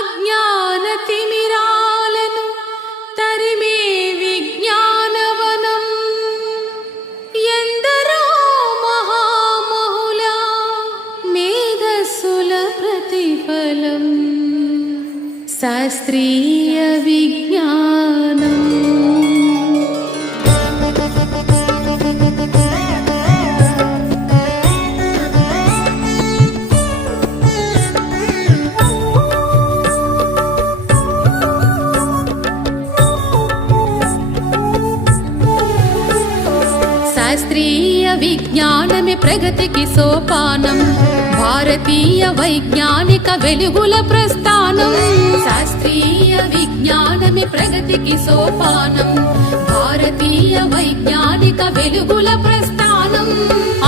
అజ్ఞానతిమిరాలను తరిమే విజ్ఞానవనం ఎందరో మహామహుల మేధస్సుల ప్రతిఫలం శాస్త్రీయ విజ్ఞానం. శాస్త్రీయ విజ్ఞానమే ప్రగతికి సోపానం, భారతీయ వైజ్ఞానిక వెలుగుల ప్రస్థానం. శాస్త్రీయ విజ్ఞానమే ప్రగతికి సోపానం, భారతీయ వైజ్ఞానిక వెలుగుల ప్రస్థానం.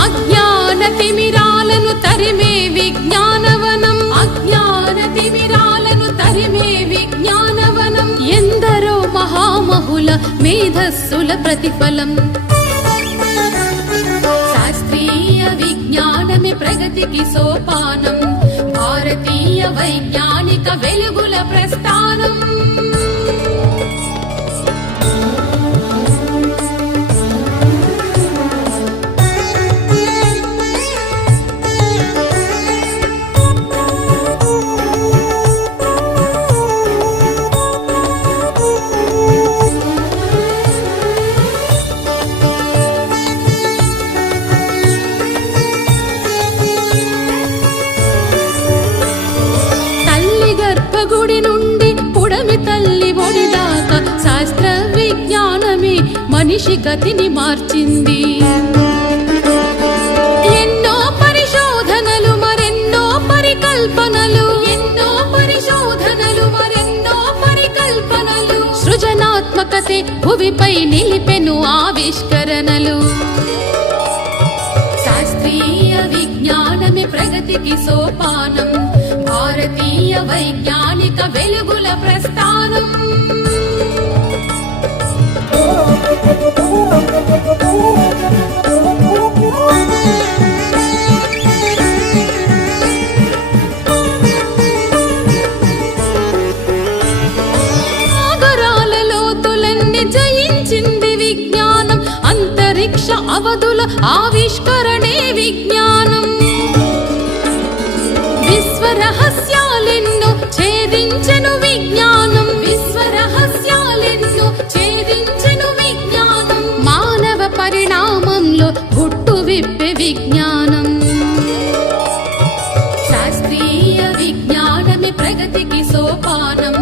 అజ్ఞాన తిమిరాలను తరిమే విజ్ఞానవనం, అజ్ఞాన తిమిరాలను తరిమే విజ్ఞానవనం ఎందరో మహామహుల మేధస్సుల ప్రతిఫలం. విజ్ఞానమే ప్రగతికి సోపానం, భారతీయ వైజ్ఞానిక వెలుగుల ప్రస్థానం. గుడి నుండి పుడమి తల్లి ఒడి దాకా శాస్త్ర విజ్ఞానమే మనిషి గతిని మార్చింది. ఎన్నో పరిశోధనలు మరెన్నో పరికల్పనలు, ఎన్నో పరిశోధనలు మరెన్నో పరికల్పనలు, సృజనాత్మకతే భువిపై నిలిపెను ఆవిష్కరణలు. శాస్త్రీయ విజ్ఞానమే ప్రగతికి సోపానం, భారతీయ వైజ్ఞానిక వెలుగుల ప్రస్థానం. సాగరాల లోతులన్నీ జయించింది విజ్ఞానం, అంతరిక్ష అవధుల ఆవిష్కరణే విజ్ఞానం. విశ్వరహస్యాలెన్నో ఛేదించెను విజ్ఞానం, విశ్వరహస్యాలెన్నో ఛేదించెను విజ్ఞానం. మానవ పరిణామంలో గుట్టు విప్పే విజ్ఞానం. శాస్త్రీయ విజ్ఞానమే ప్రగతికి సోపానం,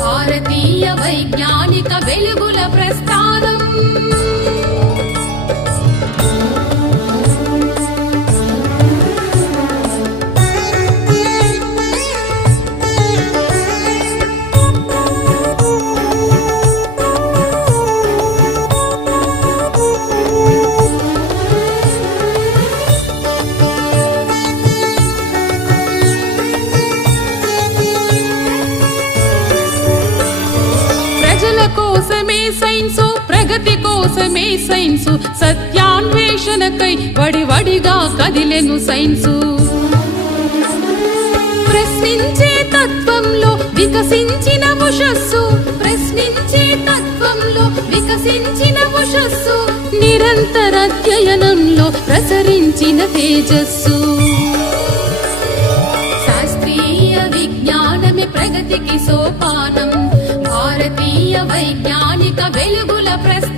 భారతీయ వైజ్ఞానిక వెలుగుల ప్రస్థానం. కోసమే సైన్సు, ప్రగతి కోసమే సైన్సు, సత్యాన్వేషణకై వడివడిగా కదిలెను సైన్సు. ప్రశ్నించే తత్వంలో వికసించిన ఉషస్సు, ప్రశ్నించే తత్వంలో వికసించిన ఉషస్సు, నిరంతర అధ్యయనంలో ప్రసరించిన తేజస్సు. శాస్త్రీయ విజ్ఞానమే ప్రగతికి సోపానం, భారతీయ వైజ్ఞానిక వెలుగుల ప్రస్థానం.